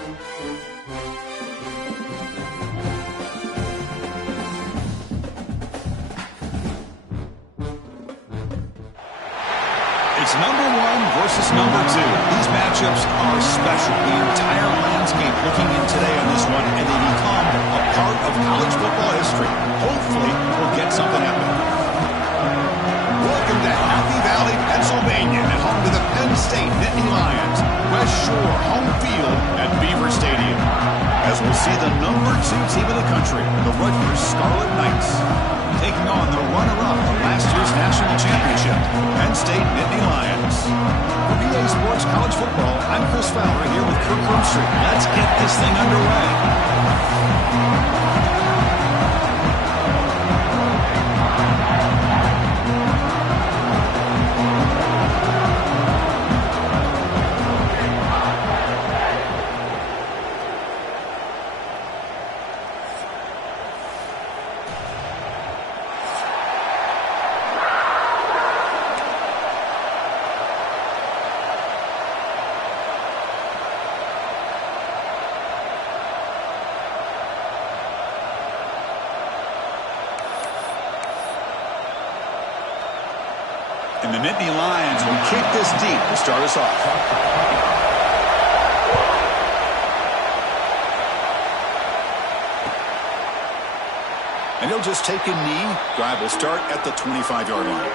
It's number 1 versus number 2. These matchups are special. The entire landscape looking in today on this one, and they become a part of college football history. Hopefully, we'll get something epic. Welcome to Happy Valley, Pennsylvania, and home to the Penn State Nittany Lions. West Shore home field at Beaver Stadium. As we'll see the number 2 team in the country, the Rutgers Scarlet Knights, taking on the runner-up of last year's national championship, Penn State Nittany Lions. For PA Sports College Football, I'm Chris Fowler here with Kirk Roomstreet. Let's get this thing underway. And the Nittany Lions will kick this deep to start us off. And he'll just take a knee. Drive will start at the 25-yard line.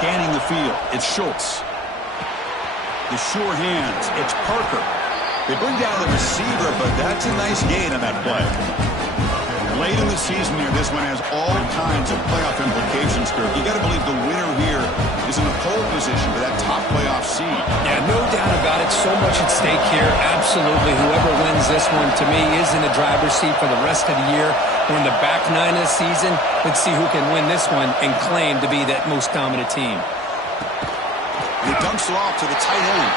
Scanning the field, it's Schultz. The sure hands, it's Parker. They bring down the receiver, but that's a nice gain on that play. Late in the season here, this one has all kinds of playoff implications, Kirk. You got to believe the winner here is in the pole position for that top playoff seed. Yeah, no doubt about it. So much at stake here. Absolutely. Whoever wins this one, to me, is in the driver's seat for the rest of the year. We're in the back 9 of the season. Let's see who can win this one and claim to be that most dominant team. He dumps it off to the tight end.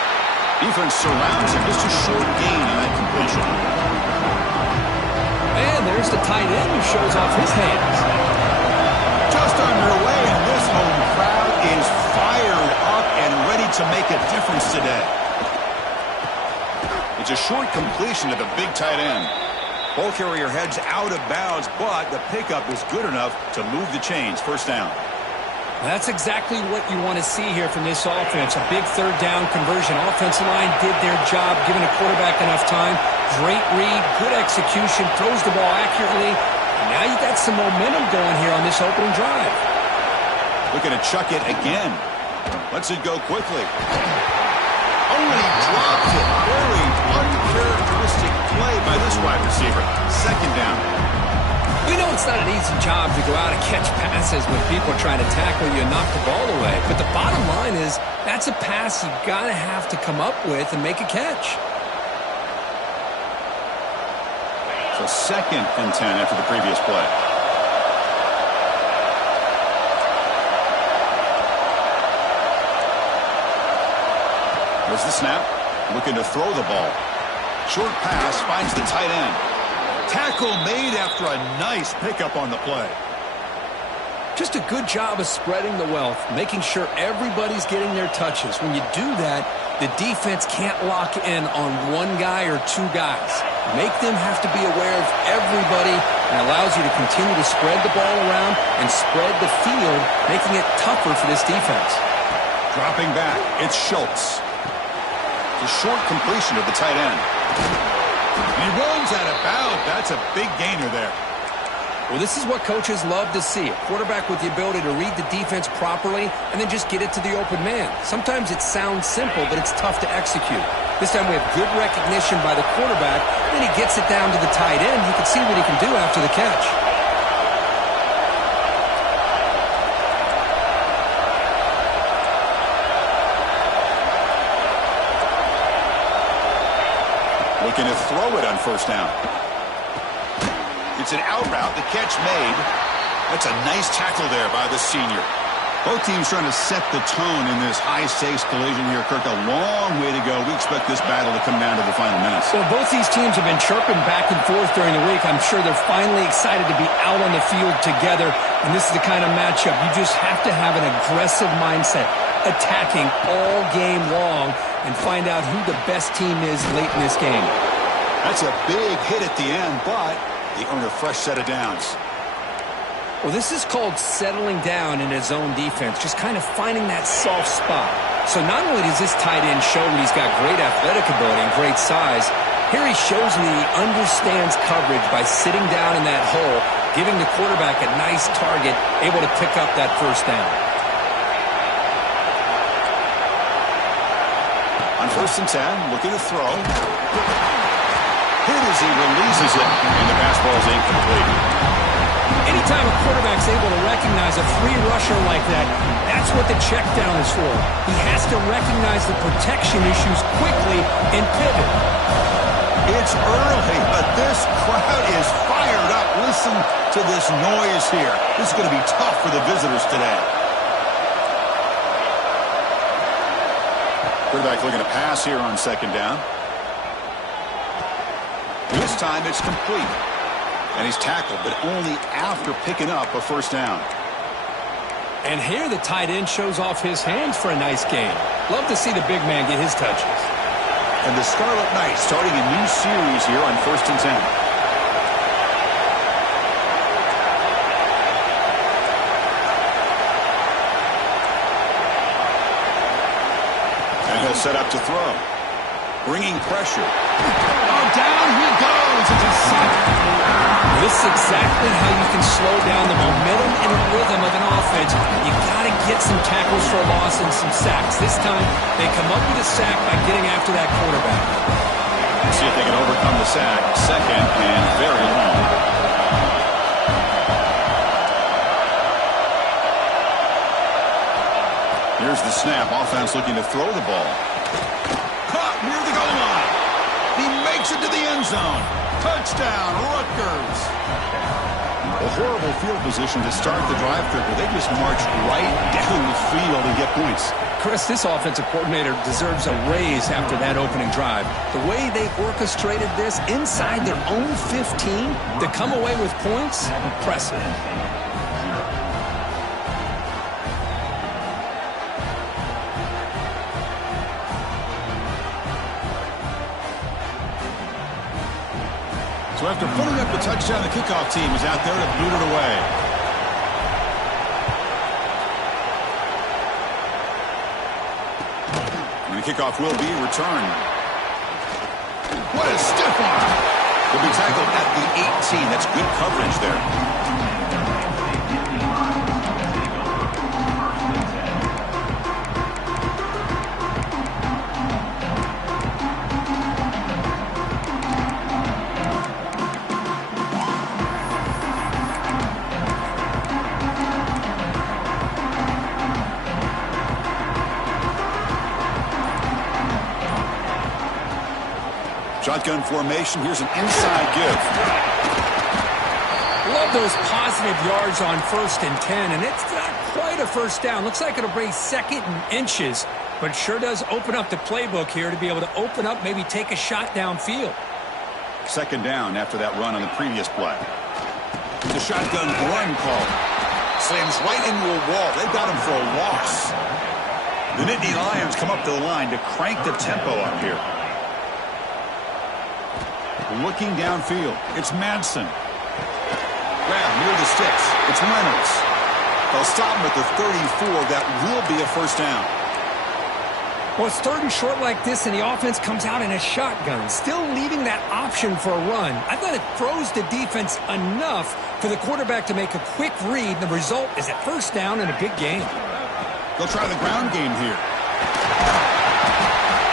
Defense surrounds him. Just a short gain on that completion. And there's the tight end who shows off his hands. Just underway, and this home crowd is fired up and ready to make a difference today. It's a short completion to the big tight end. Ball carrier heads out of bounds, but the pickup is good enough to move the chains. First down. That's exactly what you want to see here from this offense. A big third down conversion. Offensive line did their job, giving a quarterback enough time. Great read, good execution, throws the ball accurately. And now you got some momentum going here on this opening drive. Looking to chuck it again. Lets it go quickly. Oh, and he dropped it. Very uncharacteristic play by this wide receiver. Second down. We know it's not an easy job to go out and catch passes when people are trying to tackle you and knock the ball away. But the bottom line is that's a pass you got to have to come up with and make a catch. So 2nd and 10 after the previous play. There's the snap. Looking to throw the ball. Short pass finds the tight end. Tackle made after a nice pickup on the play. Just a good job of spreading the wealth, making sure everybody's getting their touches. When you do that, the defense can't lock in on one guy or 2 guys. Make them have to be aware of everybody, and allows you to continue to spread the ball around and spread the field, making it tougher for this defense. Dropping back, it's Schultz. It's a short completion to the tight end. He runs out of bounds. That's a big gainer there. Well, this is what coaches love to see. A quarterback with the ability to read the defense properly and then just get it to the open man. Sometimes it sounds simple, but it's tough to execute. This time we have good recognition by the quarterback. Then he gets it down to the tight end. He can see what he can do after the catch. Looking to throw it on first down. It's an out route. The catch made. That's a nice tackle there by the senior. Both teams trying to set the tone in this high-stakes collision here, Kirk. A long way to go. We expect this battle to come down to the final minutes. Well, both these teams have been chirping back and forth during the week. I'm sure they're finally excited to be out on the field together. And this is the kind of matchup you just have to have an aggressive mindset, attacking all game long, and find out who the best team is late in this game. That's a big hit at the end, but they earn a fresh set of downs. Well, this is called settling down in his own defense, just kind of finding that soft spot. So not only does this tight end show that he's got great athletic ability and great size, here he shows that he understands coverage by sitting down in that hole, giving the quarterback a nice target, able to pick up that first down. On 1st and 10, looking to throw. Hit as he releases it, and the pass ball is incomplete. Anytime a quarterback's able to recognize a free rusher like that, that's what the check down is for. He has to recognize the protection issues quickly and pivot. It's early, but this crowd is fired up. Listen to this noise here. This is going to be tough for the visitors today. Quarterback looking to pass here on 2nd down. This time it's complete. And he's tackled, but only after picking up a 1st down. And here the tight end shows off his hands for a nice game. Love to see the big man get his touches. And the Scarlet Knights starting a new series here on 1st and 10. And he'll set up to throw. Bringing pressure. Oh, down he goes. It's a sack. This is exactly how you can slow down the momentum and rhythm of an offense. You got to get some tackles for a loss and some sacks. This time, they come up with a sack by getting after that quarterback. Let's see if they can overcome the sack. 2nd and very long. Here's the snap. Offense looking to throw the ball. Caught near the goal line. He makes it to the end zone. Touchdown, Rutgers. A horrible field position to start the drive, but they just march right down the field and get points. Chris, this offensive coordinator deserves a raise after that opening drive. The way they orchestrated this inside their own 15 to come away with points, impressive. So after putting up the touchdown, the kickoff team is out there to boot it away. And the kickoff will be returned. What a stiff arm. Will be tackled at the 18. That's good coverage there. Shotgun formation. Here's an inside give. Love those positive yards on 1st and 10, and it's not quite a 1st down. Looks like it'll bring 2nd and inches, but sure does open up the playbook here to be able to open up, maybe take a shot downfield. 2nd down after that run on the previous play. The shotgun run call. Slams right into a wall. They've got him for a loss. The Nittany Lions come up to the line to crank the tempo up here. Looking downfield. It's Madsen. Grab near the sticks. It's Reynolds. They'll stop him at the 34. That will be a 1st down. Well, it's 3rd and short like this, and the offense comes out in a shotgun, still leaving that option for a run. I thought it throws the defense enough for the quarterback to make a quick read. The result is a 1st down in a big game. They'll try the ground game here.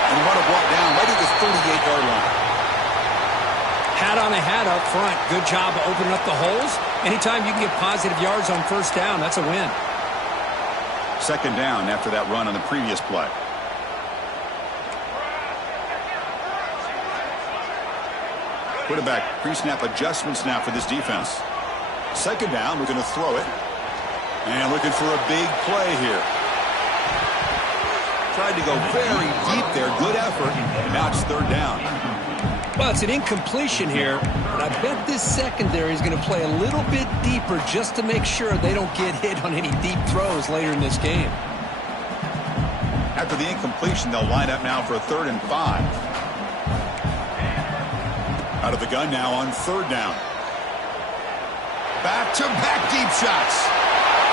And the runner brought down right at the 38-yard line. Hat on a hat up front. Good job of opening up the holes. Anytime you can get positive yards on 1st down, that's a win. 2nd down after that run on the previous play. Quarterback pre-snap adjustments now for this defense. Second down, we're going to throw it. And looking for a big play here. Tried to go very deep there. Good effort. And now it's third down. Well, it's an incompletion here, but I bet this secondary is going to play a little bit deeper just to make sure they don't get hit on any deep throws later in this game. After the incompletion, they'll line up now for a 3rd and 5. Out of the gun now on 3rd down. Back-to-back deep shots.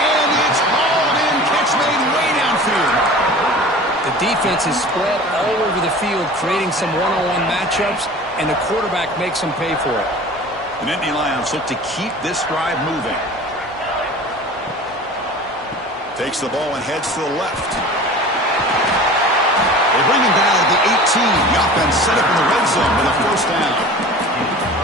And it's hauled in. Catch made way downfield. The defense is spread all over the field, creating some one-on-one matchups, and the quarterback makes them pay for it. The Nittany Lions look to keep this drive moving. Takes the ball and heads to the left. They bring him down at the 18. The offense set up in the red zone with a 1st down.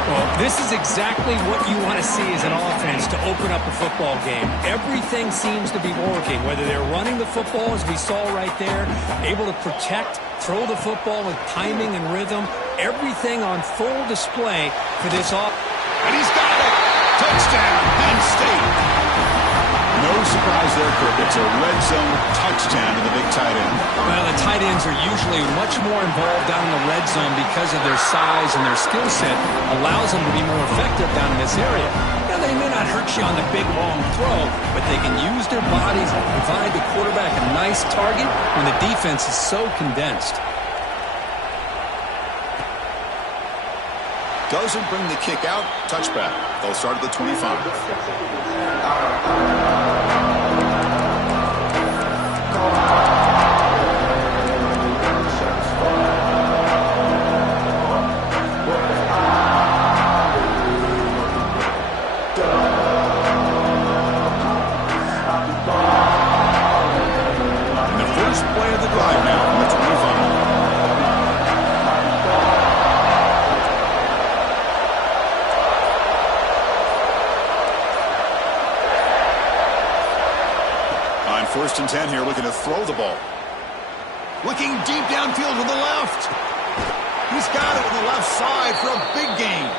Well, this is exactly what you want to see as an offense to open up a football game. Everything seems to be working, whether they're running the football, as we saw right there, able to protect, throw the football with timing and rhythm, everything on full display for this offense. And he's got it! Touchdown, Penn State! No surprise there, Kirk. It's a red zone touchdown to the big tight end. Well, the tight ends are usually much more involved down in the red zone because of their size and their skill set allows them to be more effective down in this area. Now, they may not hurt you on the big, long throw, but they can use their bodies and provide the quarterback a nice target when the defense is so condensed. Doesn't bring the kick out. Touchback. They'll start at the 25. And the first play of the drive now from the 25. First and 10 here, looking to throw the ball. Looking deep downfield to the left. He's got it on the left side for a big gain.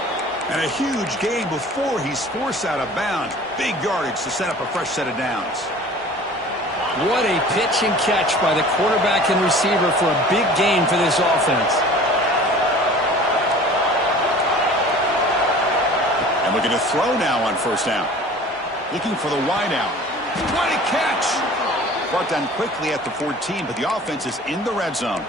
And a huge gain before he's forced out of bounds. Big yardage to set up a fresh set of downs. What a pitch and catch by the quarterback and receiver for a big gain for this offense. And looking to throw now on 1st down. Looking for the wide out. What a catch! Brought down quickly at the 14, but the offense is in the red zone.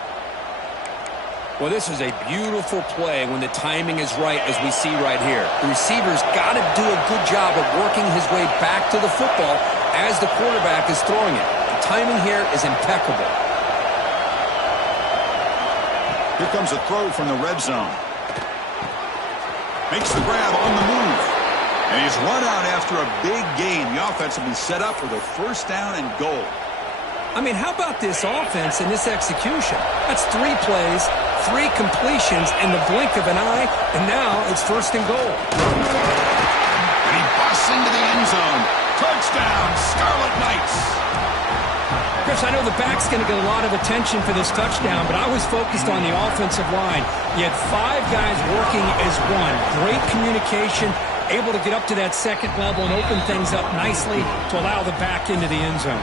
Well, this is a beautiful play when the timing is right, as we see right here. The receiver's got to do a good job of working his way back to the football as the quarterback is throwing it. The timing here is impeccable. Here comes a throw from the red zone. Makes the grab on the move. And he's run out after a big gain. The offense will be set up for the 1st down and goal. I mean, how about this offense and this execution? That's 3 plays, 3 completions in the blink of an eye, and now it's 1st and goal. And he busts into the end zone. Touchdown, Scarlet Knights. Chris, I know the back's going to get a lot of attention for this touchdown, but I was focused on the offensive line. You had 5 guys working as one. Great communication, able to get up to that 2nd level and open things up nicely to allow the back into the end zone.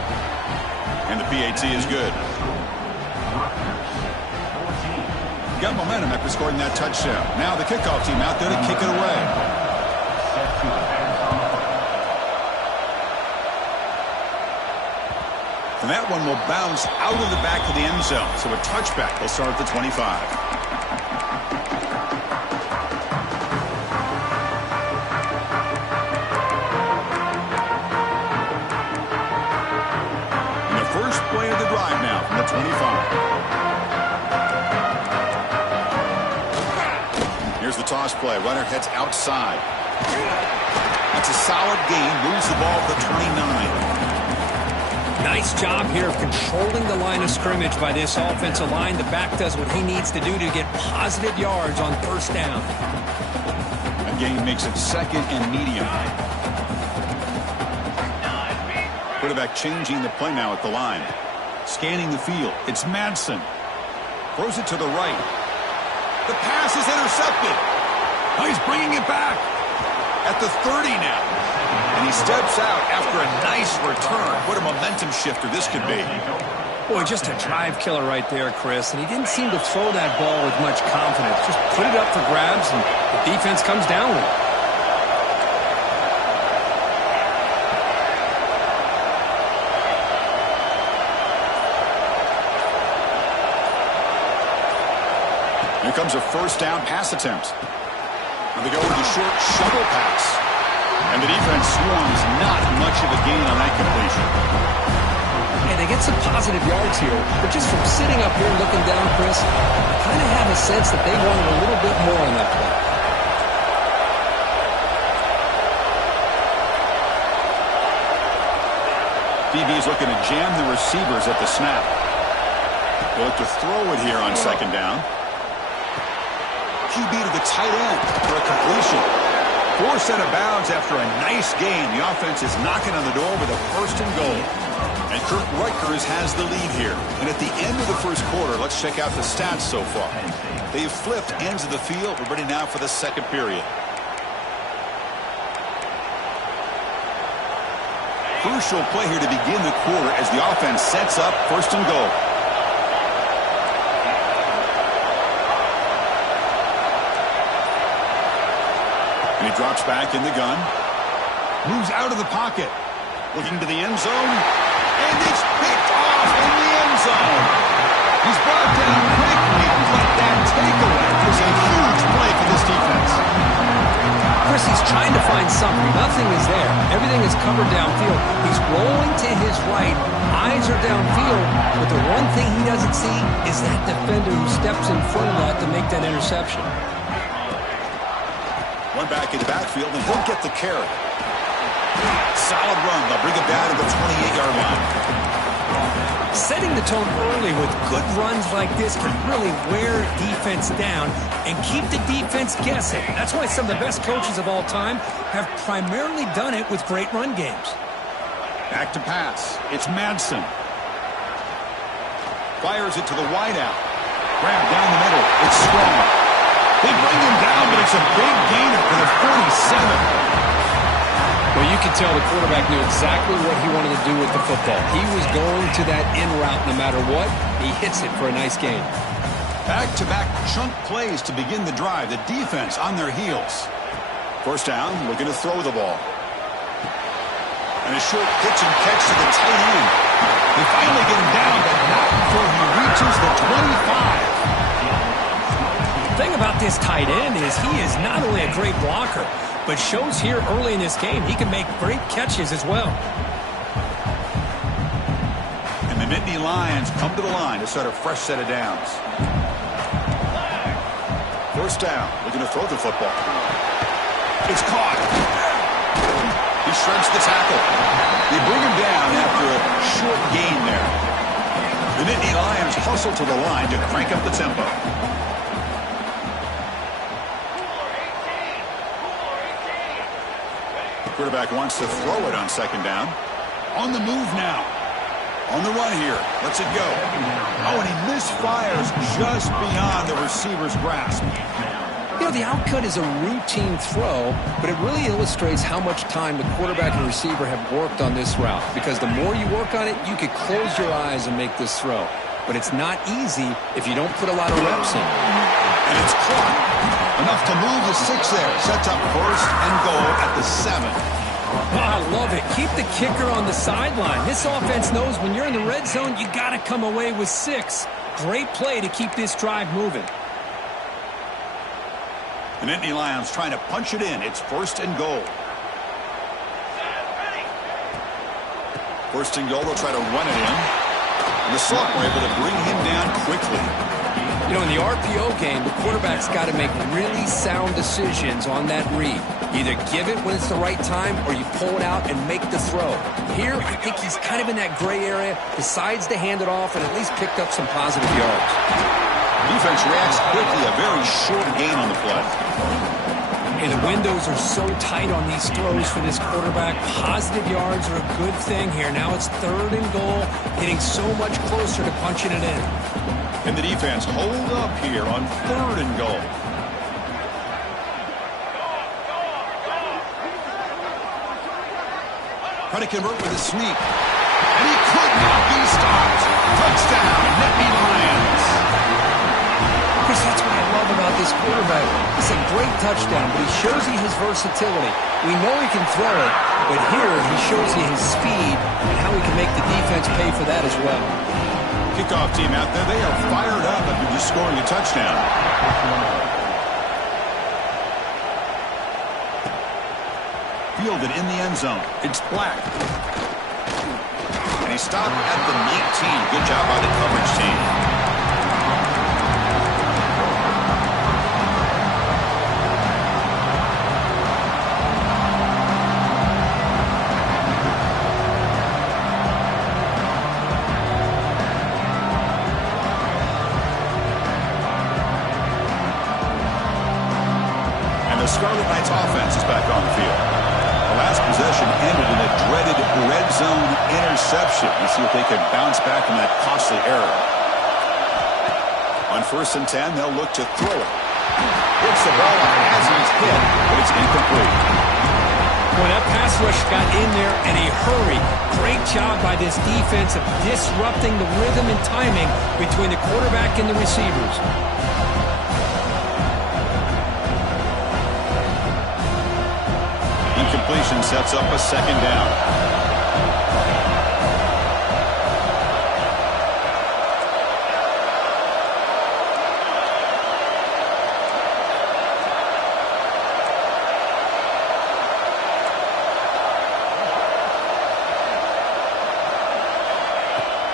And the PAT is good. Got momentum after scoring that touchdown. Now the kickoff team out there to kick it away. And that one will bounce out of the back of the end zone. So a touchback will start at the 25. Play of the drive now from the 25. Here's the toss play. Runner heads outside. That's a solid gain. Moves the ball to the 29. Nice job here of controlling the line of scrimmage by this offensive line. The back does what he needs to do to get positive yards on 1st down. That gain makes it 2nd and medium. Quarterback changing the play now at the line. Scanning the field. It's Madsen. Throws it to the right. The pass is intercepted. Oh, he's bringing it back. At the 30 now. And he steps out after a nice return. What a momentum shifter this could be. Boy, just a drive killer right there, Chris. And he didn't seem to throw that ball with much confidence. Just put it up for grabs, and the defense comes down with it. Here comes a first down pass attempt. And they go with a short shovel pass. And the defense swarms, not much of a gain on that completion. And they get some positive yards here, but just from sitting up here looking down, Chris, I kind of have a sense that they wanted a little bit more on that play. DB's looking to jam the receivers at the snap. They look to throw it here on second down. QB to the tight end for a completion. Forced out of bounds after a nice gain. The offense is knocking on the door with a first and goal. And Rutgers has the lead here. And at the end of the first quarter, let's check out the stats so far. They've flipped ends of the field. We're ready now for the second period. Crucial play here to begin the quarter as the offense sets up first and goal. And he drops back in the gun. Moves out of the pocket. Looking to the end zone. And he's picked off in the end zone. He's brought down quickly, but that takeaway is a huge play for this defense. Chris, he's trying to find something. Nothing is there. Everything is covered downfield. He's rolling to his right. Eyes are downfield. But the one thing he doesn't see is that defender who steps in front of that to make that interception. One back in the backfield, and he'll get the carry. Solid run. They'll bring it down to the 28-yard line. Setting the tone early with good runs like this can really wear defense down and keep the defense guessing. That's why some of the best coaches of all time have primarily done it with great run games. Back to pass. It's Madsen. Fires it to the wideout. Grab down the middle. It's Strong. They bring him down, but it's a big gainer for the 47. Well, you could tell the quarterback knew exactly what he wanted to do with the football. He was going to that in route no matter what. He hits it for a nice gain. Back-to-back chunk plays to begin the drive. The defense on their heels. First down, looking to throw the ball. And a short pitch and catch to the tight end. They finally get him down, but not before he reaches the 25. The thing about this tight end is he is not only a great blocker, but shows here early in this game he can make great catches as well. And the Nittany Lions come to the line to start a fresh set of downs. First down, looking to throw the football. It's caught. He shreds the tackle. They bring him down after a short gain there. The Nittany Lions hustle to the line to crank up the tempo. Quarterback wants to throw it on second down. On the move now. On the run here. Lets it go. Oh, and he misfires just beyond the receiver's grasp. You know, the outcut is a routine throw, but it really illustrates how much time the quarterback and receiver have worked on this route. Because the more you work on it, you could close your eyes and make this throw. But it's not easy if you don't put a lot of reps in. And it's caught. Enough to move the 6 there. Sets up first and goal at the 7. Oh, I love it. Keep the kicker on the sideline. This offense knows when you're in the red zone, you got to come away with 6. Great play to keep this drive moving. The Nittany Lions trying to punch it in. It's first and goal. First and goal. They'll try to run it in. And the Soft were able to bring him down quickly. You know, in the RPO game, the quarterback's got to make really sound decisions on that read. Either give it when it's the right time or you pull it out and make the throw. Here, I think he's kind of in that gray area, decides to hand it off and at least picked up some positive yards. Defense reacts quickly, a very short gain on the play. And the windows are so tight on these throws for this quarterback. Positive yards are a good thing here. Now it's third and goal, getting so much closer to punching it in. And the defense hold up here on third and goal. Trying to convert with a sneak. And he could not be stopped. Touchdown, Nittany Lions. Chris, that's what I love about this quarterback. It's a great touchdown, but he shows you his versatility. We know he can throw it, but here he shows you his speed and how he can make the defense pay for that as well. Kickoff team out there, they are fired up after just scoring a touchdown. Fielded in the end zone. It's Black. And he stopped at the 19. Good job by the coverage team. And the Scarlet Knights offense is back on the field. The last possession ended in a dreaded red zone interception. Let's see if they can bounce back from that costly error. On 1st and 10, they'll look to throw it. Hits the ball off as he's hit, but it's incomplete. Well, that pass rush got in there in a hurry. Great job by this defense of disrupting the rhythm and timing between the quarterback and the receivers. Incompletion sets up a 2nd down.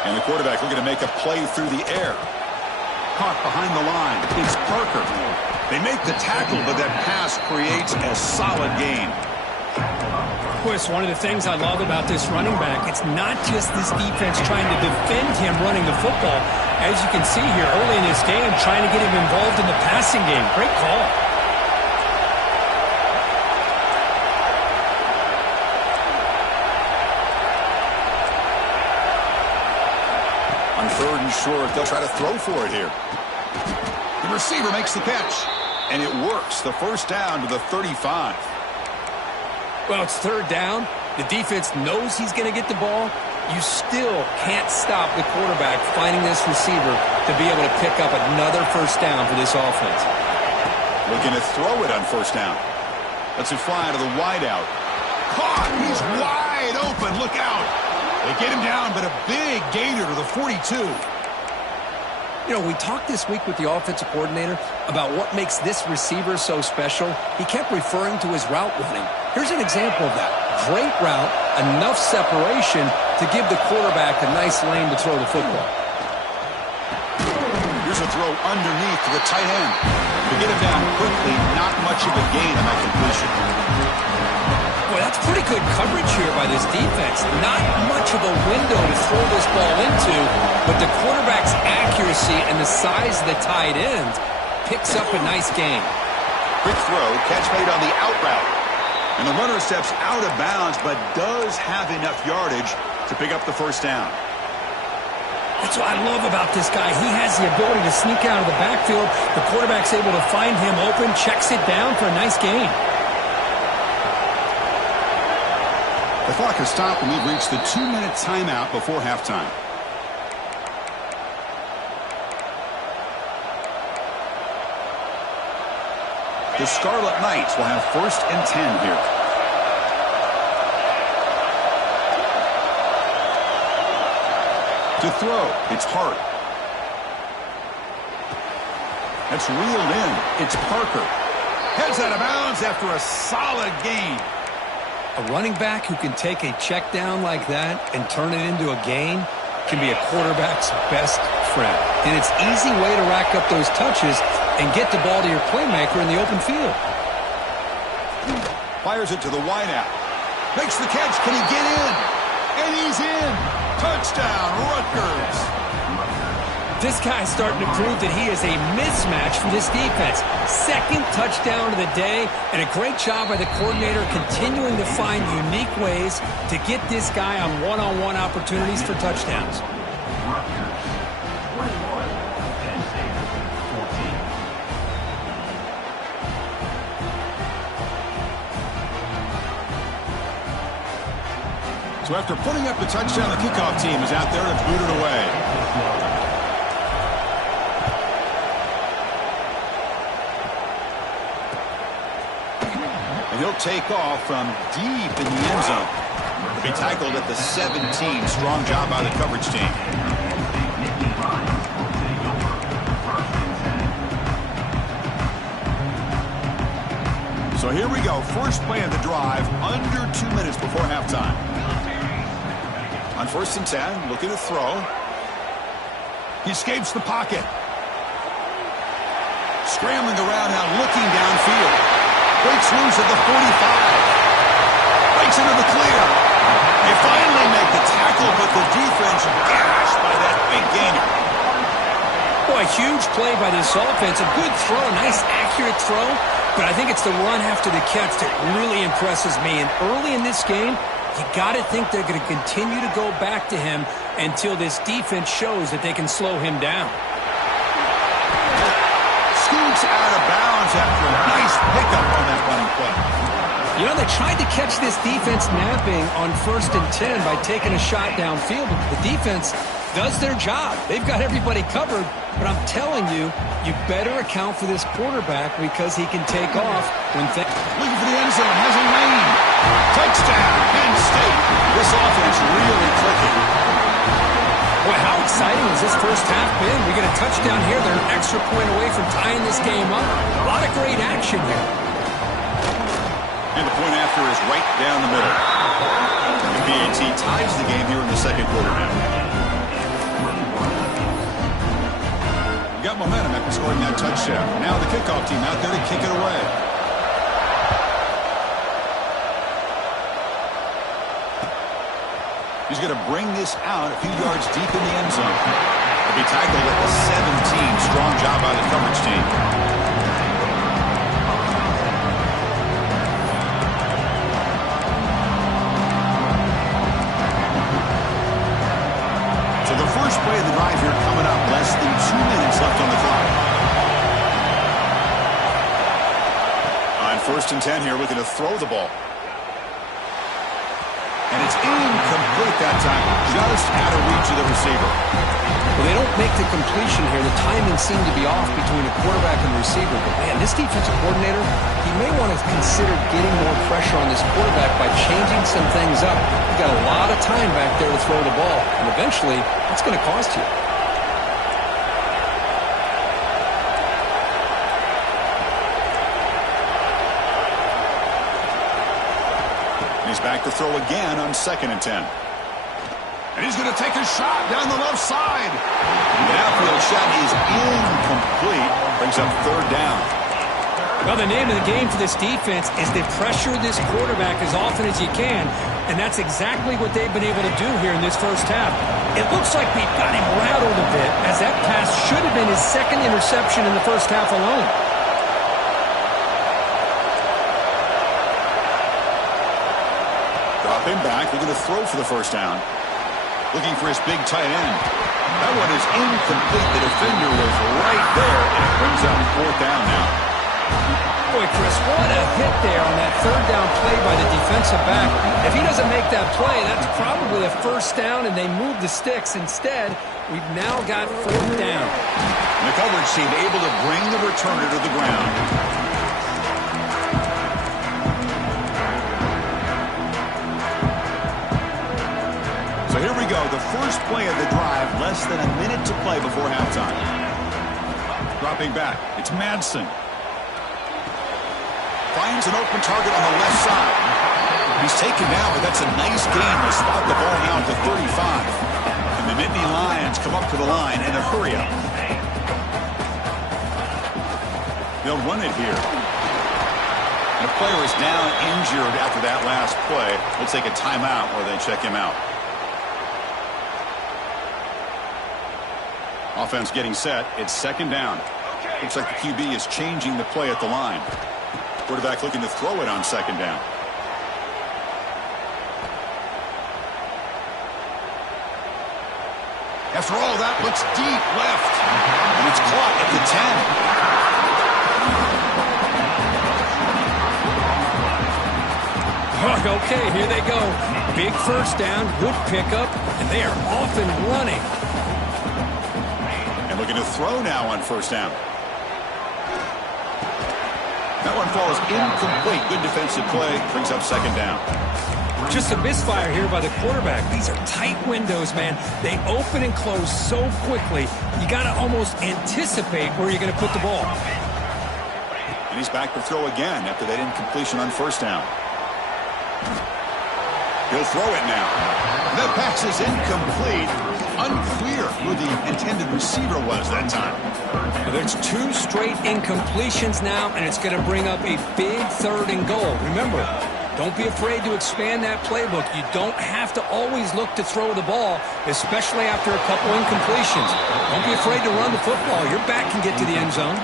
And the quarterback looking to make a play through the air. Caught behind the line. It's Parker. They make the tackle, but that pass creates a solid gain. Chris, one of the things I love about this running back, it's not just this defense trying to defend him running the football. As you can see here early in this game, trying to get him involved in the passing game. Great call. On 3rd and short, they'll try to throw for it here. The receiver makes the catch, and it works. The 1st down to the 35. Well, it's 3rd down. The defense knows he's going to get the ball. You still can't stop the quarterback finding this receiver to be able to pick up another 1st down for this offense. Looking to throw it on 1st down. Lets it fly to the wideout. Caught! He's wide open. Look out! They get him down, but a big gainer to the 42. You know, we talked this week with the offensive coordinator about what makes this receiver so special. He kept referring to his route running. Here's an example of that. Great route, enough separation to give the quarterback a nice lane to throw the football. Here's a throw underneath to the tight end. To get him down quickly, not much of a gain on that completion. Boy, that's pretty good coverage here by this defense. Not much of a window to throw this ball into, but the quarterback's accuracy and the size of the tight end picks up a nice gain. Quick throw, catch made on the out route. And the runner steps out of bounds, but does have enough yardage to pick up the 1st down. That's what I love about this guy. He has the ability to sneak out of the backfield. The quarterback's able to find him open, checks it down for a nice gain. The clock has stopped, and we've reached the 2-minute timeout before halftime. The Scarlet Knights will have 1st and 10 here. To throw, it's Hart. That's reeled in. It's Parker. Heads out of bounds after a solid gain. A running back who can take a check down like that and turn it into a gain can be a quarterback's best friend. And it's an easy way to rack up those touches and get the ball to your playmaker in the open field. Fires it to the wideout. Makes the catch. Can he get in? And he's in. Touchdown, Rutgers. This guy's starting to prove that he is a mismatch for this defense. 2nd touchdown of the day, and a great job by the coordinator continuing to find unique ways to get this guy on one-on-one opportunities for touchdowns. So after putting up the touchdown, the kickoff team is out there to boot it away. And he'll take off from deep in the end zone. He'll be tackled at the 17. Strong job by the coverage team. So here we go. First play of the drive, under 2 minutes before halftime. On 1st and 10, looking to throw. He escapes the pocket. Scrambling around now, looking downfield. Breaks loose at the 45. Breaks into the clear. They finally make the tackle, but the defense gashed by that big gainer. Boy, huge play by this offense. A good throw, nice accurate throw. But I think it's the run after the catch that really impresses me. And early in this game, you got to think they're going to continue to go back to him until this defense shows that they can slow him down. Scoots out of bounds after a nice pickup on that running play. You know, they tried to catch this defense napping on 1st and 10 by taking a shot downfield. But the defense does their job. They've got everybody covered. But I'm telling you, you better account for this quarterback because he can take off when things... Looking for the end zone, has a lane. Touchdown, Penn State. This offense really clicking. Boy, how exciting has this first half been? We get a touchdown here. They're an extra point away from tying this game up. A lot of great action here. And the point after is right down the middle. The PAT ties the game here in the second quarter now. Got momentum after scoring that touchdown. Now the kickoff team out there to kick it away. He's going to bring this out a few yards deep in the end zone. He'll be tackled at the 17. Strong job by the coverage team. So the first play of the drive here coming up. Less than 2 minutes left on the clock. On 1st and 10 here, looking to throw the ball. And it's incomplete that time. Just out of reach of the receiver. Well, they don't make the completion here. The timing seemed to be off between the quarterback and the receiver. But, man, this defensive coordinator, he may want to consider getting more pressure on this quarterback by changing some things up. You've got a lot of time back there to throw the ball. And eventually, that's going to cost you. He's back to throw again on 2nd and 10. And he's going to take a shot down the left side. The outfield shot is incomplete. Brings up 3rd down. Well, the name of the game for this defense is to pressure this quarterback as often as you can. And that's exactly what they've been able to do here in this first half. It looks like we've got him rattled a bit, as that pass should have been his 2nd interception in the first half alone. Him back, looking to throw for the first down. Looking for his big tight end. That one is incomplete. The defender was right there, and it brings up 4th down now. Boy, Chris, what a hit there on that 3rd down play by the defensive back. If he doesn't make that play, that's probably a 1st down, and they move the sticks. Instead, we've now got 4th down. And the coverage team able to bring the returner to the ground. So here we go, the first play of the drive, less than a minute to play before halftime. Dropping back, it's Madsen. Finds an open target on the left side. He's taken down, but that's a nice gain to spot the ball now to 35. And the Nittany Lions come up to the line in a hurry-up. They'll run it here. And a player is down injured after that last play. We'll take a timeout where they check him out. Offense getting set. It's 2nd down. Looks like the QB is changing the play at the line. Quarterback looking to throw it on 2nd down. After all that, looks deep left. And it's caught at the 10. Okay, here they go. Big first down, good pickup, and they are off and running. And looking to throw now on first down. That one falls incomplete. Good defensive play. Brings up second down. Just a misfire here by the quarterback. These are tight windows, man. They open and close so quickly, you got to almost anticipate where you're going to put the ball. And he's back to throw again after that incompletion on first down. He'll throw it now. That pass is incomplete. Unclear who the intended receiver was that time. Well, there's 2 straight incompletions now, and it's going to bring up a big 3rd and goal. Remember, don't be afraid to expand that playbook. You don't have to always look to throw the ball, especially after a couple incompletions. Don't be afraid to run the football. Your back can get to the end zone.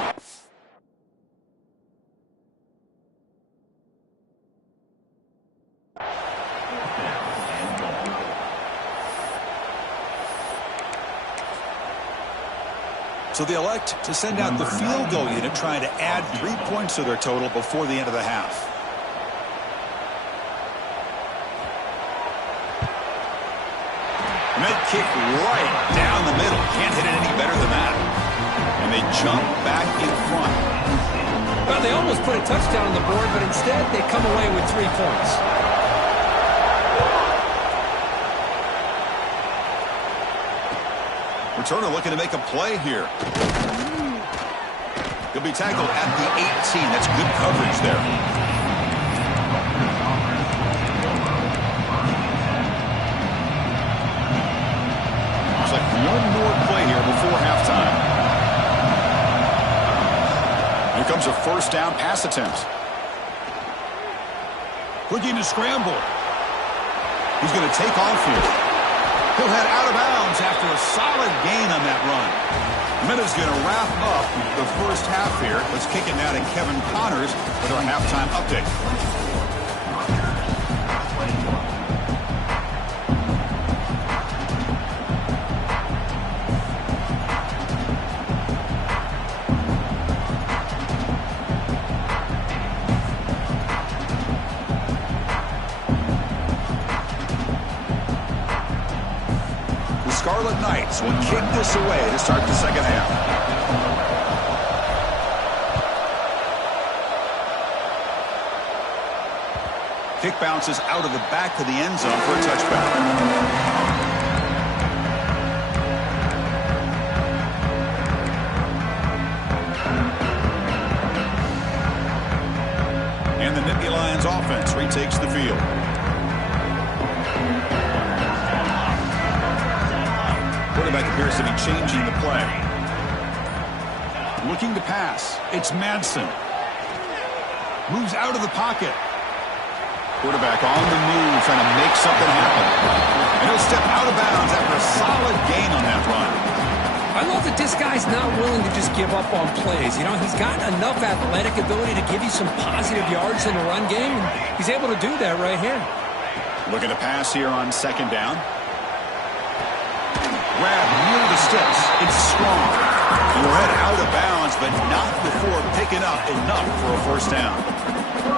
So they elect to send out the field goal unit, trying to add 3 points to their total before the end of the half. Med kick right down the middle. Can't hit it any better than that. And they jump back in front. Well, they almost put a touchdown on the board, but instead they come away with 3 points. Returner looking to make a play here. He'll be tackled at the 18. That's good coverage there. Looks like one more play here before halftime. Here comes a first down pass attempt. Looking to scramble. He's going to take off here. He'll head out of bounds after a solid gain on that run. Minna's going to wrap up the first half here. Let's kick it now to Kevin Connors with our halftime update. Scarlet Knights will kick this away to start the second half. Kick bounces out of the back of the end zone for a touchback. And the Nittany Lions offense retakes the field. Quarterback appears to be changing the play. Looking to pass. It's Madsen. Moves out of the pocket. Quarterback on the move, trying to make something happen. And he'll step out of bounds after a solid gain on that run. I love that this guy's not willing to just give up on plays. You know, he's got enough athletic ability to give you some positive yards in the run game. And he's able to do that right here. Looking to pass here on second down. Grab near the sticks. It's strong. He'll head out of bounds, but not before picking up enough for a first down.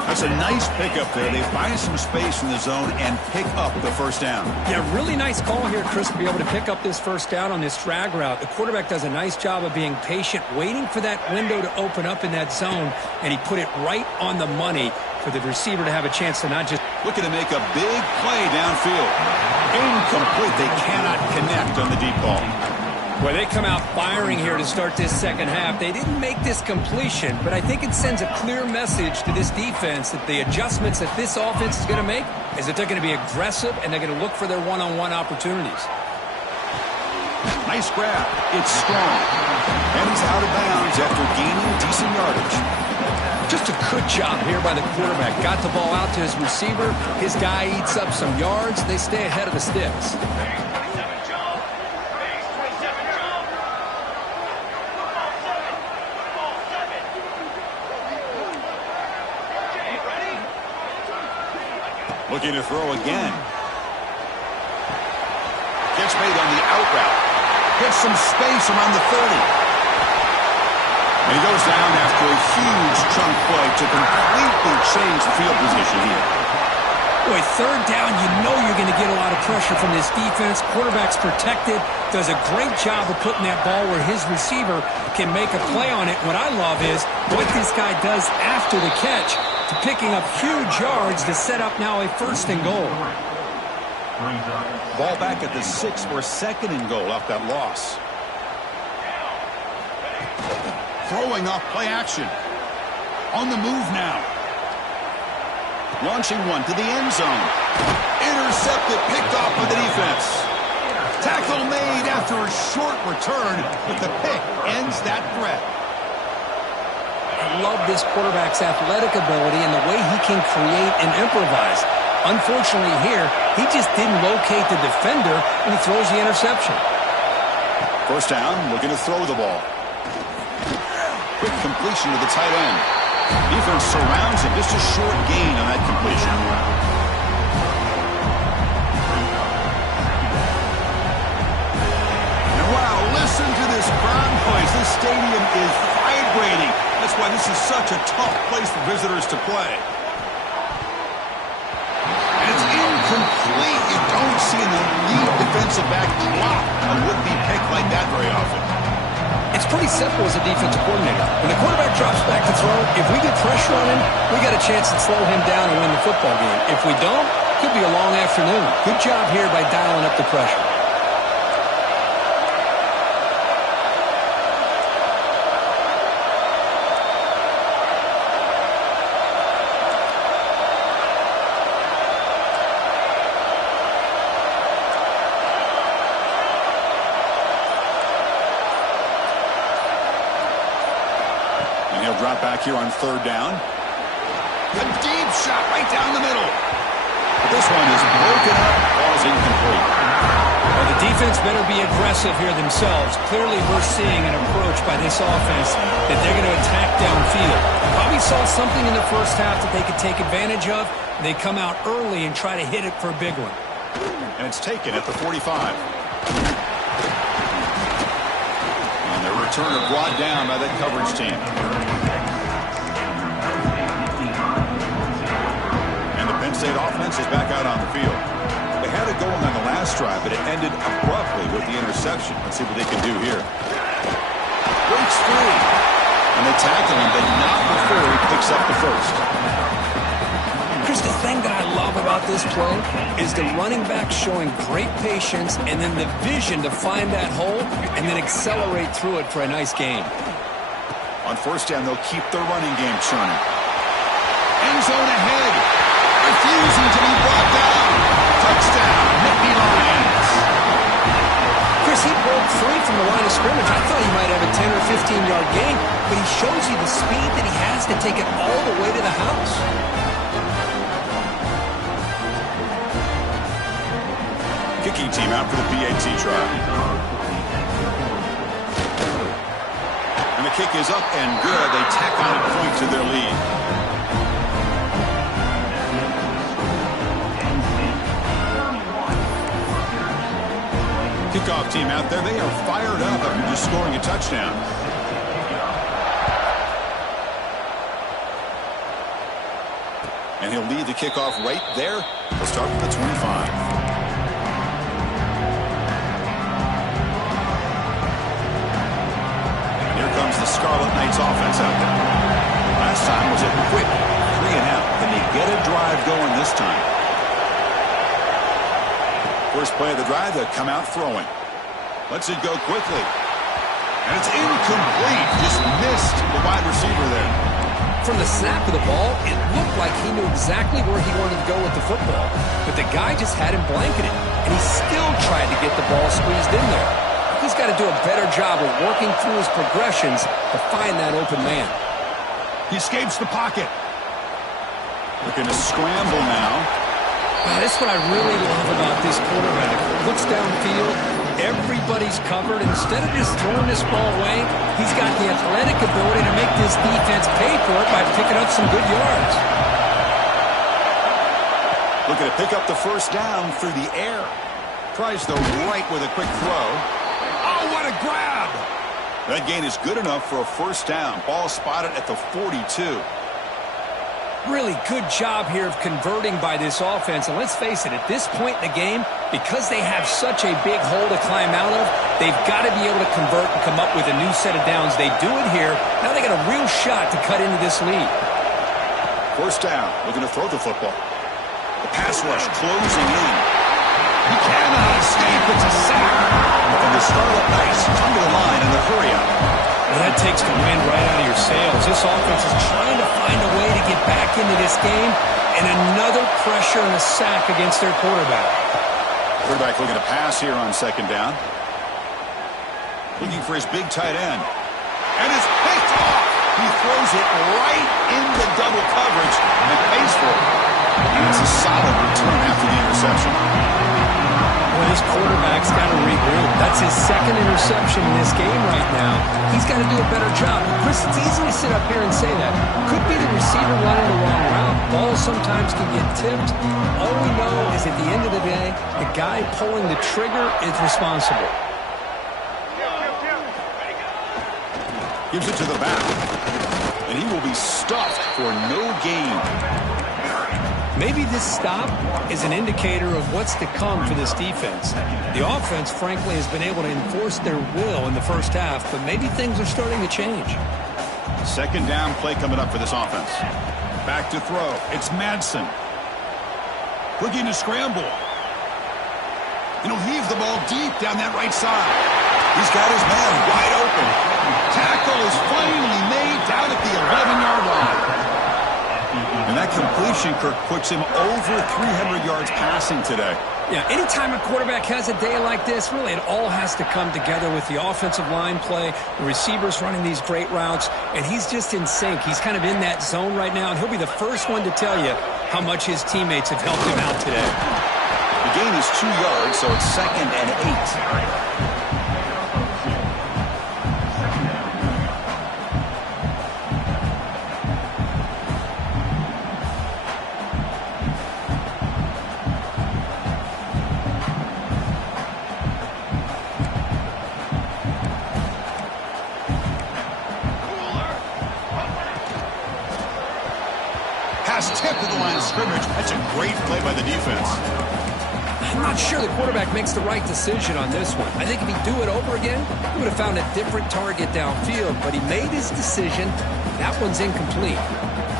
That's a nice pickup there. They find some space in the zone and pick up the first down. Yeah, really nice call here, Chris, to be able to pick up this first down on this drag route. The quarterback does a nice job of being patient, waiting for that window to open up in that zone, and he put it right on the money for the receiver to have a chance to not just... Looking to make a big play downfield. Incomplete. They cannot connect on the deep ball. Well, they come out firing here to start this second half. They didn't make this completion, but I think it sends a clear message to this defense that the adjustments that this offense is going to make is that they're going to be aggressive and they're going to look for their one-on-one opportunities. Nice grab. It's strong. And he's out of bounds after gaining decent yardage. Just a good job here by the quarterback. Got the ball out to his receiver. His guy eats up some yards. They stay ahead of the sticks. Looking to throw again. Gets made on the out route. Gets some space around the 30. And he goes down after a huge chunk play to completely change the field position here. Boy, third down, you know you're going to get a lot of pressure from this defense. Quarterback's protected, does a great job of putting that ball where his receiver can make a play on it. What I love is what this guy does after the catch to picking up huge yards to set up now a 1st and goal. Ball back at the 6 for 2nd and goal off that loss. Throwing off play action. On the move now. Launching one to the end zone. Intercepted, picked off by the defense. Tackle made after a short return, but the pick ends that threat. I love this quarterback's athletic ability and the way he can create and improvise. Unfortunately here, he just didn't locate the defender and he throws the interception. 1st down, looking to throw the ball. Quick completion to the tight end. Defense surrounds him. Just a short gain on that completion. And wow, listen to this crowd noise. This stadium is vibrating. That's why this is such a tough place for visitors to play. And it's incomplete. You don't see the lead defensive back drop a would-be pick like that very often. It's pretty simple as a defensive coordinator. When the quarterback drops back to throw, if we get pressure on him, we got a chance to slow him down and win the football game. If we don't, it could be a long afternoon. Good job here by dialing up the pressure. Drop back here on 3rd down. A deep shot right down the middle. But this one is broken up. Ball's incomplete. Well, the defense better be aggressive here themselves. Clearly, we're seeing an approach by this offense that they're going to attack downfield. Probably saw something in the 1st half that they could take advantage of. They come out early and try to hit it for a big one. And it's taken at the 45. And the returner brought down by that coverage team. Penn State offense is back out on the field. They had it going on the last drive, but it ended abruptly with the interception. Let's see what they can do here. Breaks free. And they tackle him, but not before he picks up the 1st. Chris, the thing that I love about this play is the running back showing great patience and then the vision to find that hole and then accelerate through it for a nice gain. On 1st down, they'll keep their running game churning. End zone ahead. Refusing to be brought down. Touchdown, Nittany Lions. Chris, he broke free from the line of scrimmage. I thought he might have a 10 or 15-yard gain, but he shows you the speed that he has to take it all the way to the house. Kicking team out for the PAT try. And the kick is up and good. They tack on a point to their lead. Kickoff team out there. They are fired up after just scoring a touchdown. And he'll lead the kickoff right there. We'll start from the 25. And here comes the Scarlet Knights offense out there. Last time was a quick 3 and out. Can they get a drive going this time? First play of the drive, they'll come out throwing. Lets it go quickly. And it's incomplete. Just missed the wide receiver there. From the snap of the ball, it looked like he knew exactly where he wanted to go with the football. But the guy just had him blanketed, and he still tried to get the ball squeezed in there. He's got to do a better job of working through his progressions to find that open man. He escapes the pocket. Looking to scramble now. That's what I really love about this quarterback. Looks downfield, everybody's covered. Instead of just throwing this ball away, he's got the athletic ability to make this defense pay for it by picking up some good yards. Looking to pick up the 1st down through the air. Tries the right with a quick throw. Oh, what a grab! That gain is good enough for a 1st down. Ball spotted at the 42. Really good job here of converting by this offense. And let's face it, at this point in the game, because they have such a big hole to climb out of, they've got to be able to convert and come up with a new set of downs. They do it here. Now they got a real shot to cut into this lead. First down, looking to throw the football. The pass rush closing in. He cannot escape. It's a sack. And the Scarlet Knights come to the line in the hurry up. Well, that takes the wind right out of your sails. This offense is trying to find a way to get back into this game, and another pressure and a sack against their quarterback. Quarterback looking to pass here on second down. Looking for his big tight end. And it's picked off. He throws it right into double coverage and pays for it. And it's a solid return after the interception. Well, this quarterback's got to regroup. That's his second interception in this game right now. He's got to do a better job. Chris, it's easy to sit up here and say that. Could be the receiver running the wrong route. Balls sometimes can get tipped. All we know is at the end of the day, the guy pulling the trigger is responsible. Gives it to the back. And he will be stuffed for no gain. Maybe this stop is an indicator of what's to come for this defense. The offense, frankly, has been able to enforce their will in the first half, but maybe things are starting to change. Second down play coming up for this offense. Back to throw. It's Madsen. Looking to scramble. And he'll heave the ball deep down that right side. He's got his man wide open. Tackle is finally made down at the 11-yard line. And that completion, Kirk, puts him over 300 yards passing today. Yeah, anytime a quarterback has a day like this, really it all has to come together with the offensive line play, the receivers running these great routes, and he's just in sync. He's kind of in that zone right now, and he'll be the first one to tell you how much his teammates have helped him out today. The gain is 2 yards, so it's 2nd and 8. Tip to the line of scrimmage. That's a great play by the defense. I'm not sure the quarterback makes the right decision on this one. I think if he'd do it over again, he would have found a different target downfield, but he made his decision. That one's incomplete.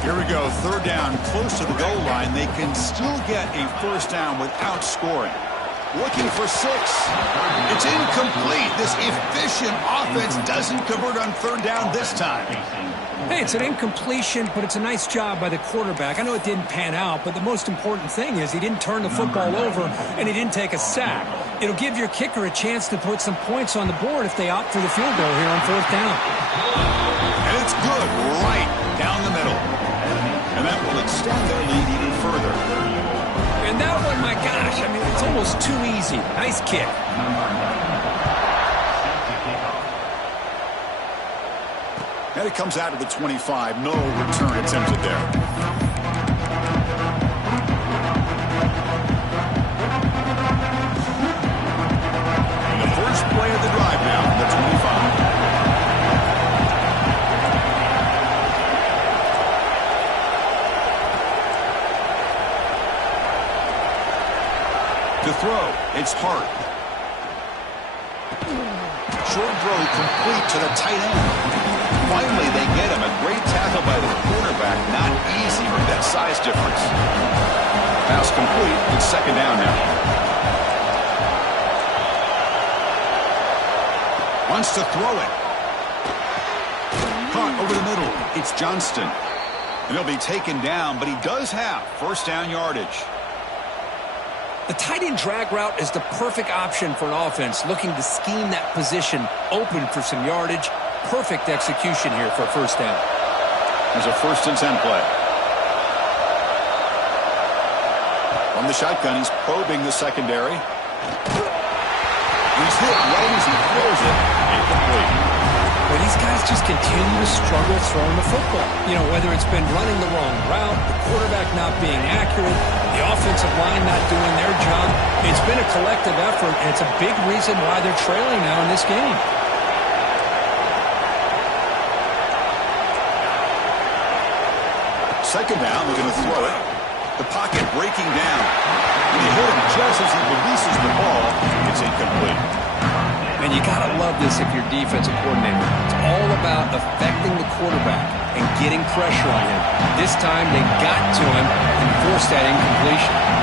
Here we go. Third down, close to the goal line. They can still get a first down without scoring. Looking for 6. It's incomplete. This efficient offense doesn't convert on third down this time. Hey, it's an incompletion, but it's a nice job by the quarterback. I know it didn't pan out, but the most important thing is he didn't turn the football over and he didn't take a sack. It'll give your kicker a chance to put some points on the board if they opt for the field goal here on fourth down. And it's good right down the middle. And that will extend their lead even further. And that one, my gosh, I mean, it's almost too easy. Nice kick. And it comes out of the 25. No return attempted there. And the first play of the drive now from the 25. To throw, it's Hart. Short throw complete to the tight end. Finally, they get him. A great tackle by the quarterback. Not easy with that size difference. Pass complete. It's second down now. Wants to throw it. Caught over the middle. It's Johnston. And he'll be taken down, but he does have first down yardage. The tight end drag route is the perfect option for an offense looking to scheme that position open for some yardage. Perfect execution here for a first down. There's a 1st and 10 play. From the shotgun, he's probing the secondary. He's hit right as he throws it. Incomplete. Well, these guys just continue to struggle throwing the football. You know, whether it's been running the wrong route, the quarterback not being accurate, the offensive line not doing their job. It's been a collective effort, and it's a big reason why they're trailing now in this game. Second down, looking to throw it. The pocket breaking down. And he hit him just as he releases the ball. It's incomplete. And you got to love this if you're defensive coordinator. It's all about affecting the quarterback and getting pressure on him. This time they got to him and forced that incompletion.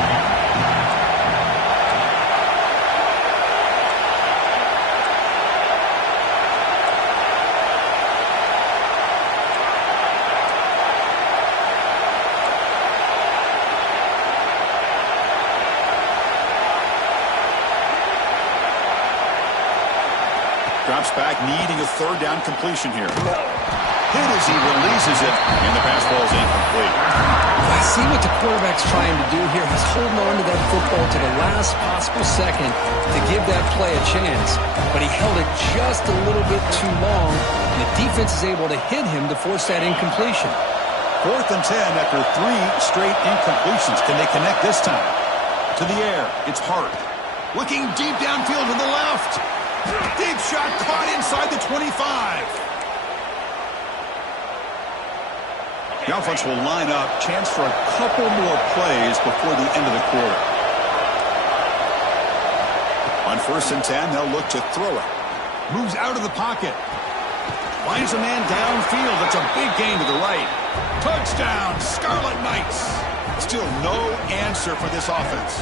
Drops back, needing a third down completion here. Hit as he releases it, and the pass ball is incomplete. I see what the quarterback's trying to do here. He's holding on to that football to the last possible second to give that play a chance. But he held it just a little bit too long, and the defense is able to hit him to force that incompletion. 4th and 10 after 3 straight incompletions. Can they connect this time? To the air, it's Hart. Looking deep downfield to the left. Deep shot caught inside the 25. The offense will line up. Chance for a couple more plays before the end of the quarter. On 1st and 10, they'll look to throw it. Moves out of the pocket. Finds a man downfield. That's a big gain to the right. Touchdown, Scarlet Knights. Still no answer for this offense.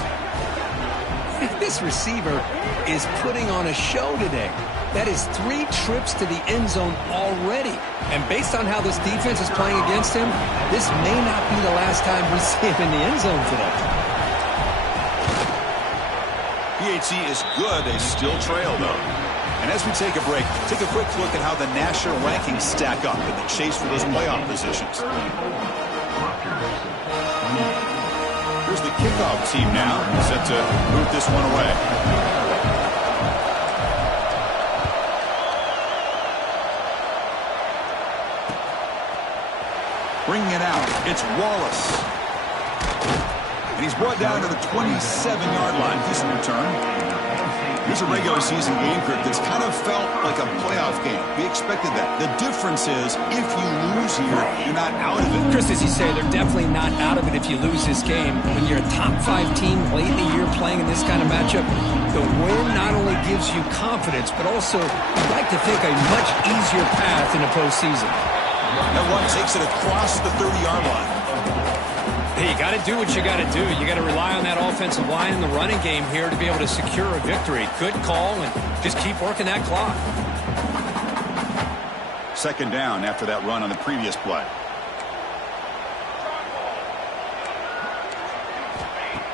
This receiver is putting on a show today. That is 3 trips to the end zone already. And based on how this defense is playing against him, this may not be the last time we see him in the end zone today. PHC is good. They still trail, though. And as we take a break, take a quick look at how the national rankings stack up in the chase for those playoff positions. Here's the kickoff team now, set to move this one away. Bringing it out, it's Wallace. And he's brought down to the 27-yard line. Decent return. Here's a regular season game group that's kind of felt like a playoff game. We expected that. The difference is if you lose here, you're not out of it. Chris, as you say, they're definitely not out of it if you lose this game. When you're a top 5 team late in the year playing in this kind of matchup, the win not only gives you confidence, but also, you'd like to think, a much easier path in the postseason. That one takes it across the 30-yard line. Hey, you got to do what you got to do. You got to rely on that offensive line in the running game here to be able to secure a victory. Good call, and just keep working that clock. 2nd down after that run on the previous play.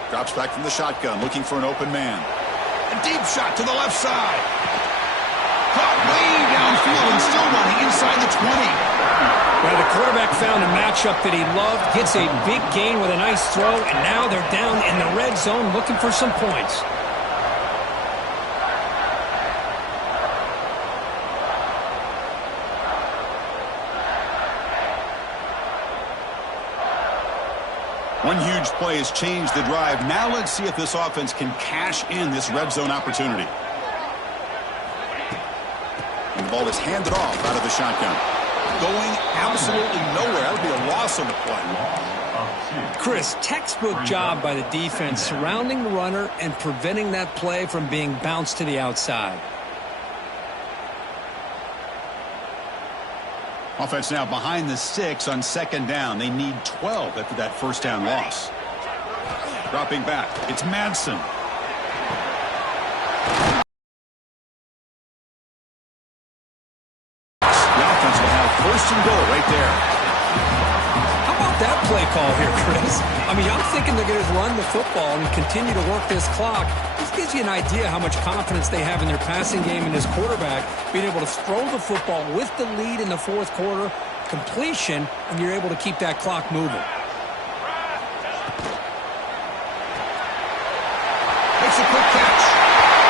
Drops back from the shotgun, looking for an open man. A deep shot to the left side. Caught way downfield and still running inside the 20. Well, the quarterback found a matchup that he loved, gets a big gain with a nice throw, and now they're down in the red zone looking for some points. One huge play has changed the drive. Now let's see if this offense can cash in this red zone opportunity. And the ball is handed off out of the shotgun. Going absolutely nowhere. That would be a loss on the play. Chris, textbook job by the defense surrounding the runner and preventing that play from being bounced to the outside. Offense now behind the 6 on 2nd down. They need 12 after that 1st down loss. Dropping back. It's Madsen. First and goal right there. How about that play call here, Chris? I mean, I'm thinking they're going to run the football and continue to work this clock. This gives you an idea how much confidence they have in their passing game and this quarterback being able to throw the football with the lead in the 4th quarter, completion, and you're able to keep that clock moving. Makes a quick catch,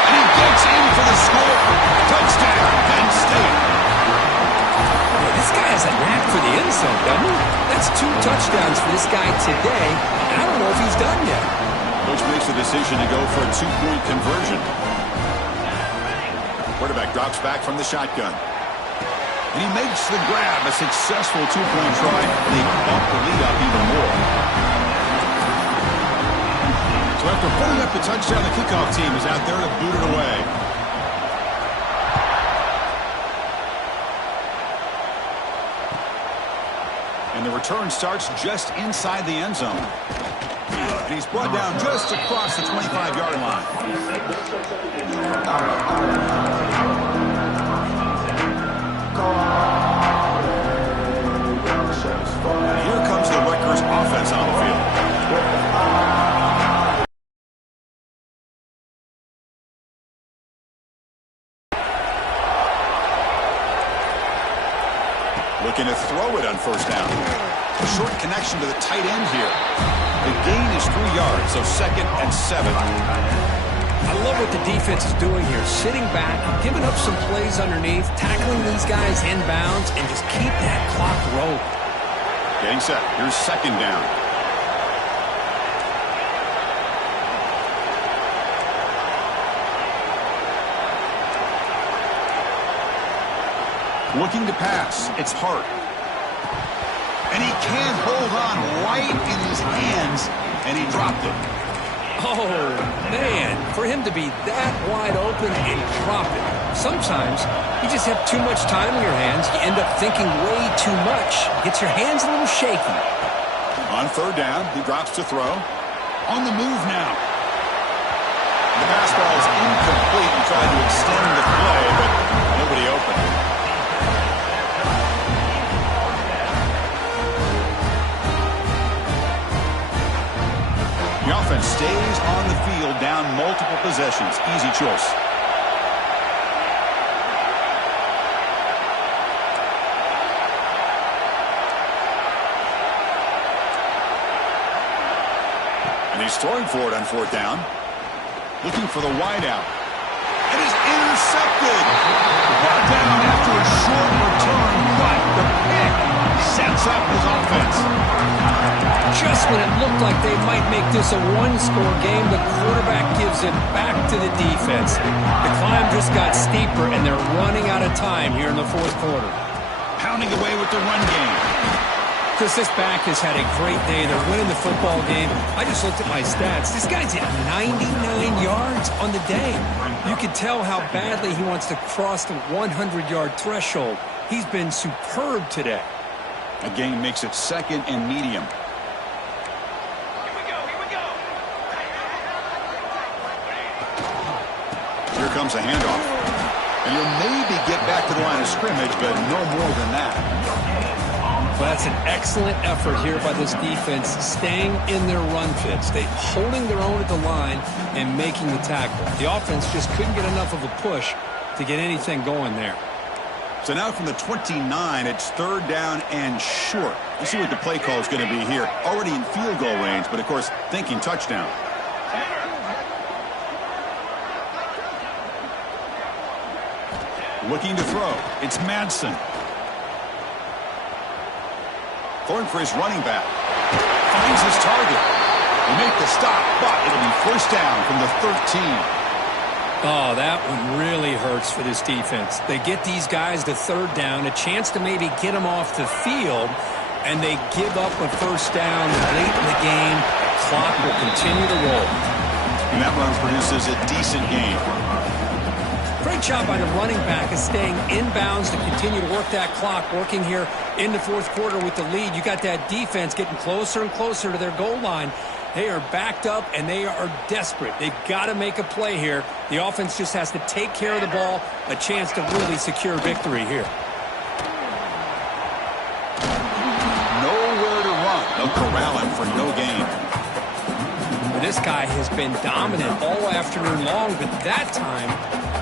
and he gets in for the score. Touchdown, Penn State. This guy has a knack for the end zone, doesn't he? That's 2 touchdowns for this guy today. I don't know if he's done yet. Coach makes the decision to go for a 2-point conversion. Quarterback drops back from the shotgun. And he makes the grab, a successful two-point try. They bump the lead up even more. So after putting up the touchdown, the kickoff team is out there to boot it away. And the return starts just inside the end zone. And he's brought down just across the 25-yard line. And here comes the Rutgers offense on the field. Looking to throw it on first down. A short connection to the tight end here. The gain is 3 yards, so 2nd and 7. I love what the defense is doing here. Sitting back, giving up some plays underneath, tackling these guys inbounds, and just keep that clock rolling. Getting set. Here's 2nd down. Looking to pass. It's Hart. And he can't hold on right in his hands, and he dropped it. Oh, man, for him to be that wide open and drop it. Sometimes you just have too much time in your hands. You end up thinking way too much. Gets your hands a little shaky. On 3rd down, he drops to throw. On the move now. The pass ball is incomplete and tried to extend the play, but nobody open. The offense stays on the field, down multiple possessions. Easy choice. And he's throwing for it on 4th down. Looking for the wideout. It is intercepted. Brought down after a short return, but the pick sets up his offense. Just when it looked like they might make this a one-score game, the quarterback gives it back to the defense. The climb just got steeper, and they're running out of time here in the 4th quarter. Pounding away with the run game. Because this back has had a great day. They're winning the football game. I just looked at my stats. This guy's at 99 yards on the day. You can tell how badly he wants to cross the 100-yard threshold. He's been superb today. A gain makes it 2nd and medium. Here comes a handoff. And you'll maybe get back to the line of scrimmage, but no more than that. Well, that's an excellent effort here by this defense, staying in their run fits. They're holding their own at the line and making the tackle. The offense just couldn't get enough of a push to get anything going there. So now from the 29, it's 3rd down and short. Let's see what the play call is going to be here. Already in field goal range, but of course thinking touchdown. Looking to throw. It's Madsen. Going for his running back. Finds his target. They make the stop, but it'll be 1st down from the 13. Oh, that one really hurts for this defense. They get these guys to 3rd down, a chance to maybe get them off the field, and they give up a 1st down late in the game. The clock will continue to roll. And that run produces a decent gain. Great job by the running back of staying inbounds to continue to work that clock, working here in the 4th quarter with the lead. You got that defense getting closer and closer to their goal line. They are backed up, and they are desperate. They've got to make a play here. The offense just has to take care of the ball, a chance to really secure victory here. Nowhere to run. They'll corral him for no gain. This guy has been dominant all afternoon long, but that time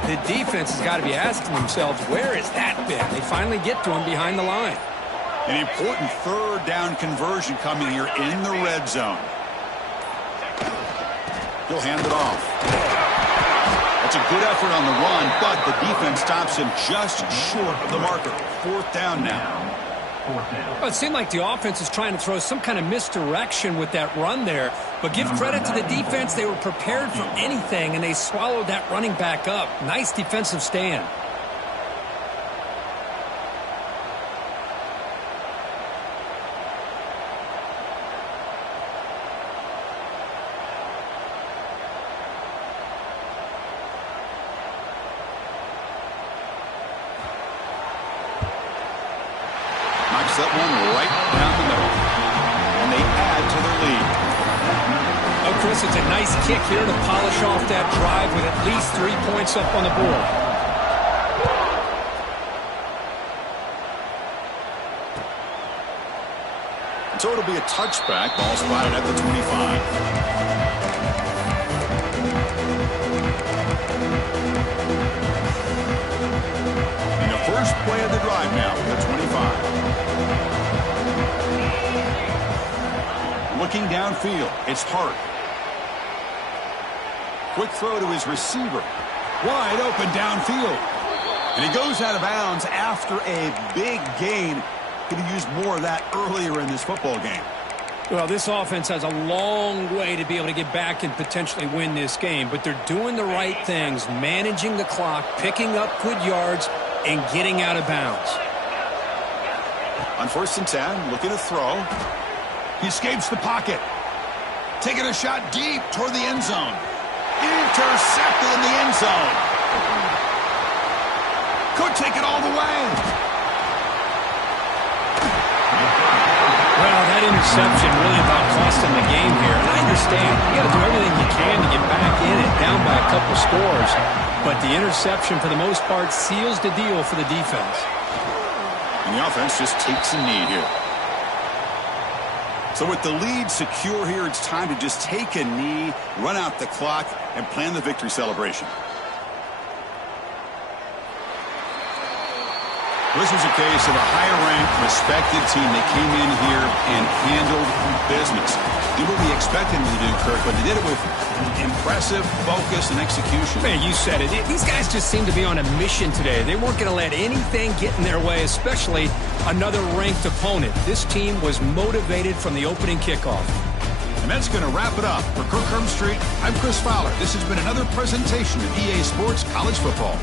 the defense has got to be asking themselves, where has that been? They finally get to him behind the line. An important 3rd down conversion coming here in the red zone. He'll hand it off. That's a good effort on the run, but the defense stops him just short of the marker. 4th down now. Well, it seemed like the offense is trying to throw some kind of misdirection with that run there. But give credit to the defense. They were prepared for anything, and they swallowed that running back up. Nice defensive stand. that one right down the middle. And they add to their lead. Oh, Chris, it's a nice kick here to polish off that drive with at least 3 points up on the board. So it'll be a touchback. Ball spotted at the 25. In the first play of the drive now for the 25. Looking downfield, it's Hart. Quick throw to his receiver. Wide open downfield. And he goes out of bounds after a big gain. Could have used more of that earlier in this football game. Well, this offense has a long way to be able to get back and potentially win this game, but they're doing the right things, managing the clock, picking up good yards, and getting out of bounds. On 1st and 10, looking to throw. He escapes the pocket. Taking a shot deep toward the end zone. Intercepted in the end zone. Could take it all the way. Well, that interception really about costing the game here. And I understand you got to do everything you can to get back in it, down by a couple scores. But the interception, for the most part, seals the deal for the defense. And the offense just takes a knee here. So with the lead secure here, it's time to just take a knee, run out the clock, and plan the victory celebration. This was a case of a higher-ranked, respected team that came in here and handled business. Did what we expected them to do, Kirk, but they did it with impressive focus and execution. Man, you said it. These guys just seem to be on a mission today. They weren't going to let anything get in their way, especially another ranked opponent. This team was motivated from the opening kickoff. And that's going to wrap it up. For Kirk Street, I'm Chris Fowler. This has been another presentation of EA Sports College Football.